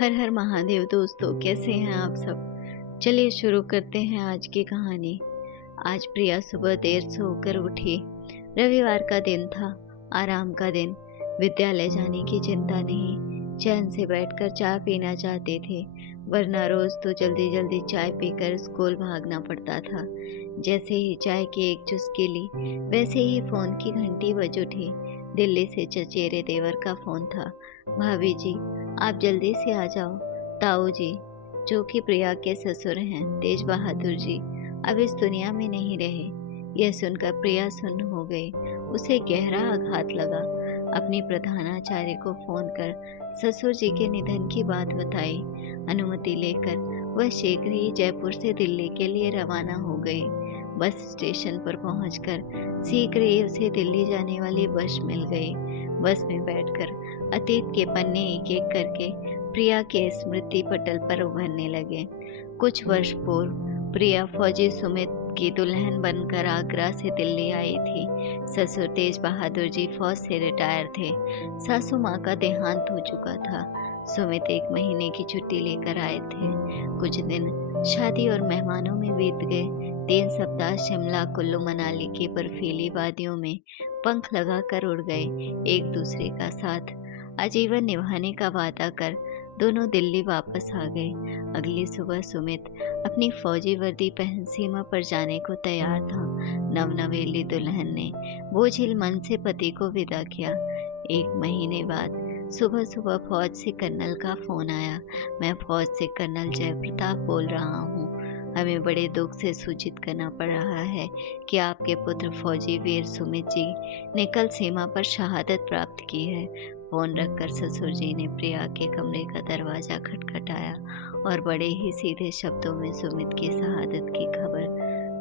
हर हर महादेव दोस्तों, कैसे हैं आप सब। चलिए शुरू करते हैं आज की कहानी। आज प्रिया सुबह देर से होकर उठी। रविवार का दिन था, आराम का दिन। विद्यालय जाने की चिंता नहीं, चैन से बैठकर चाय पीना चाहते थे, वरना रोज तो जल्दी जल्दी चाय पीकर स्कूल भागना पड़ता था। जैसे ही चाय की एक चुस्की ली, वैसे ही फोन की घंटी बज उठी। दिल्ली से चचेरे देवर का फोन था। भाभी जी, आप जल्दी से आ जाओ। ताऊ जी, जो कि प्रिया के ससुर हैं, तेज बहादुर जी, अब इस दुनिया में नहीं रहे। यह सुनकर प्रिया सुन्न हो गई। उसे गहरा आघात लगा। अपनी प्रधानाचार्य को फोन कर ससुर जी के निधन की बात बताई। अनुमति लेकर वह शीघ्र ही जयपुर से दिल्ली के लिए रवाना हो गई। बस स्टेशन पर पहुंचकर शीघ्र ही उसे दिल्ली जाने वाली बस मिल गई। बस में बैठकर अतीत के पन्ने एक एक करके प्रिया के स्मृति पटल पर उभरने लगे। कुछ वर्ष पूर्व प्रिया फौजी सुमित की दुल्हन बनकर आगरा से दिल्ली आई थी। ससुर तेज बहादुर जी फौज से रिटायर थे। सासू माँ का देहांत हो चुका था। सुमित 1 महीने की छुट्टी लेकर आए थे। कुछ दिन शादी और मेहमानों में बीत गए। 3 सप्ताह शिमला कुल्लू मनाली की बर्फीली वादियों में पंख लगाकर उड़ गए। एक दूसरे का साथ आजीवन निभाने का वादा कर दोनों दिल्ली वापस आ गए। अगली सुबह सुमित अपनी फौजी वर्दी पहन सीमा पर जाने को तैयार था। नवनवेली दुल्हन ने बोझिल मन से पति को विदा किया। 1 महीने बाद सुबह सुबह फौज से कर्नल का फोन आया। मैं फौज से कर्नल जयप्रताप बोल रहा हूँ। हमें बड़े दुख से सूचित करना पड़ रहा है कि आपके पुत्र फौजी वीर सुमित जी ने कल सीमा पर शहादत प्राप्त की है। फोन रखकर ससुर जी ने प्रिया के कमरे का दरवाजा खटखटाया और बड़े ही सीधे शब्दों में सुमित की शहादत की खबर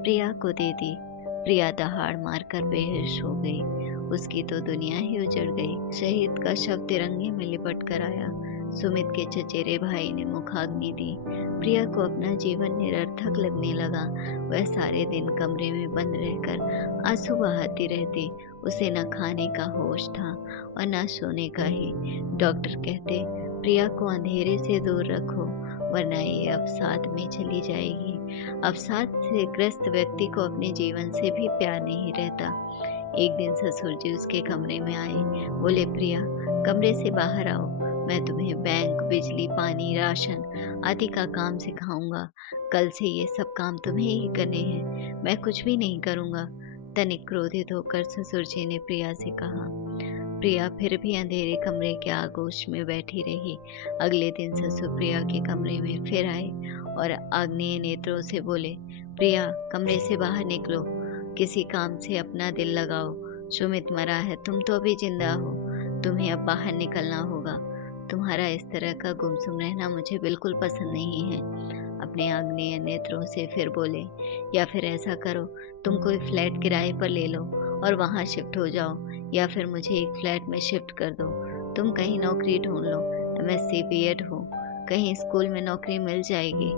प्रिया को दे दी। प्रिया दहाड़ मारकर बेहोश हो गई। उसकी तो दुनिया ही उजड़ गई। शहीद का शव तिरंगे में लिपट कर आया। सुमित के चचेरे भाई ने मुखाग्नि दी। प्रिया को अपना जीवन निरर्थक लगने लगा। वह सारे दिन कमरे में बंद रहकर आंसू बहाती रहती। उसे न खाने का होश था और न सोने का ही। डॉक्टर कहते, प्रिया को अंधेरे से दूर रखो, वरना ये अवसाद में चली जाएगी। अवसाद से ग्रस्त व्यक्ति को अपने जीवन से भी प्यार नहीं रहता। एक दिन ससुर जी उसके कमरे में आए। बोले, प्रिया, कमरे से बाहर आओ। मैं तुम्हें बैंक, बिजली, पानी, राशन आदि का काम सिखाऊंगा। कल से ये सब काम तुम्हें ही करने हैं, मैं कुछ भी नहीं करूंगा। तनिक क्रोधित होकर ससुर जी ने प्रिया से कहा। प्रिया फिर भी अंधेरे कमरे के आगोश में बैठी रही। अगले दिन ससुर प्रिया के कमरे में फिर आए और आग्नेय नेत्रों से बोले, प्रिया, कमरे से बाहर निकलो, किसी काम से अपना दिल लगाओ। सुमित मरा है, तुम तो अभी जिंदा हो। तुम्हें अब बाहर निकलना होगा। तुम्हारा इस तरह का गुमसुम रहना मुझे बिल्कुल पसंद नहीं है। अपने आग्नेय नेत्रों से फिर बोले, या फिर ऐसा करो, तुम कोई फ्लैट किराए पर ले लो और वहां शिफ्ट हो जाओ, या फिर मुझे एक फ्लैट में शिफ्ट कर दो। तुम कहीं नौकरी ढूंढ लो। MSc B.Ed हो, कहीं स्कूल में नौकरी मिल जाएगी।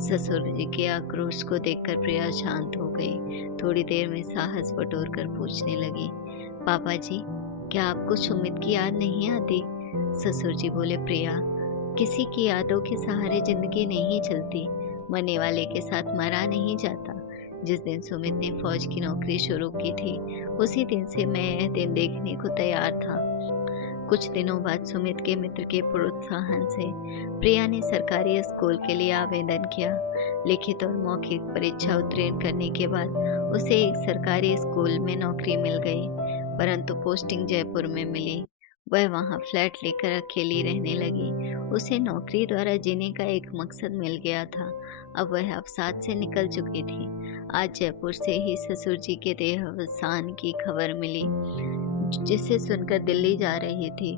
ससुर जी के आक्रोश को देखकर प्रिया शांत हो गई। थोड़ी देर में साहस बटोर कर पूछने लगी, पापा जी, क्या आपको सुमित की याद नहीं आती? ससुर जी बोले, प्रिया, किसी की यादों के सहारे जिंदगी नहीं चलती। मरने वाले के साथ मरा नहीं जाता। जिस दिन सुमित ने फौज की नौकरी शुरू की थी, उसी दिन से मैं यह दिन देखने को तैयार था। कुछ दिनों बाद सुमित के मित्र के प्रोत्साहन से प्रिया ने सरकारी स्कूल के लिए आवेदन किया। लिखित और मौखिक परीक्षा उत्तीर्ण करने के बाद उसे एक सरकारी स्कूल में नौकरी मिल गई, परंतु पोस्टिंग जयपुर में मिली। वह वहां फ्लैट लेकर अकेली रहने लगी। उसे नौकरी द्वारा जीने का एक मकसद मिल गया था। अब वह अवसाद से निकल चुकी थी। आज जयपुर से ही ससुर जी के देहावसान की खबर मिली, जिसे सुनकर दिल्ली जा रही थी।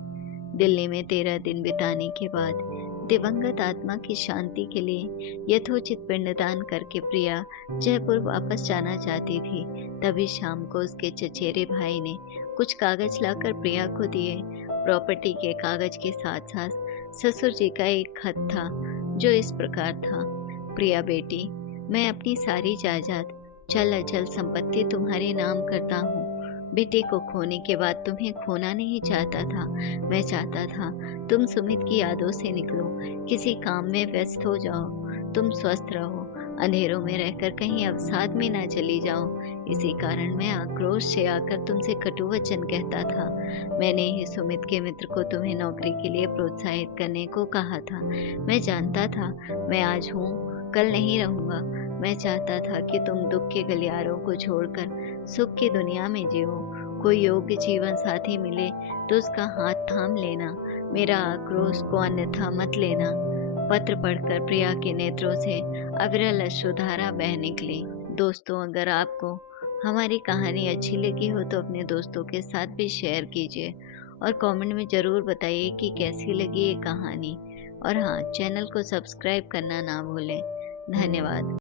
दिल्ली में 13 दिन बिताने के बाद दिवंगत आत्मा की शांति के लिए यथोचित पिंडदान करके प्रिया जयपुर वापस जाना चाहती थी। तभी शाम को उसके चचेरे भाई ने कुछ कागज लाकर प्रिया को दिए। प्रॉपर्टी के कागज के साथ साथ ससुर जी का एक खत था, जो इस प्रकार था। प्रिया बेटी, मैं अपनी सारी जायदाद, चल अचल संपत्ति तुम्हारे नाम करता हूँ। बेटे को खोने के बाद तुम्हें खोना नहीं चाहता था। मैं चाहता था तुम सुमित की यादों से निकलो, किसी काम में व्यस्त हो जाओ, तुम स्वस्थ रहो, अंधेरों में रहकर कहीं अवसाद में ना चली जाओ। इसी कारण मैं आक्रोश से आकर तुमसे कटु वचन कहता था। मैंने ही सुमित के मित्र को तुम्हें नौकरी के लिए प्रोत्साहित करने को कहा था। मैं जानता था मैं आज हूँ, कल नहीं रहूँगा। मैं चाहता था कि तुम दुख के गलियारों को छोड़कर सुख की दुनिया में जियो। कोई योग्य जीवन साथी मिले तो उसका हाथ थाम लेना, मेरा आक्रोश को अन्यथा मत लेना। पत्र पढ़कर प्रिया के नेत्रों से अविरल अश्रुधारा बह निकली। दोस्तों, अगर आपको हमारी कहानी अच्छी लगी हो तो अपने दोस्तों के साथ भी शेयर कीजिए और कमेंट में ज़रूर बताइए कि कैसी लगी ये कहानी। और हाँ, चैनल को सब्सक्राइब करना ना भूलें। धन्यवाद।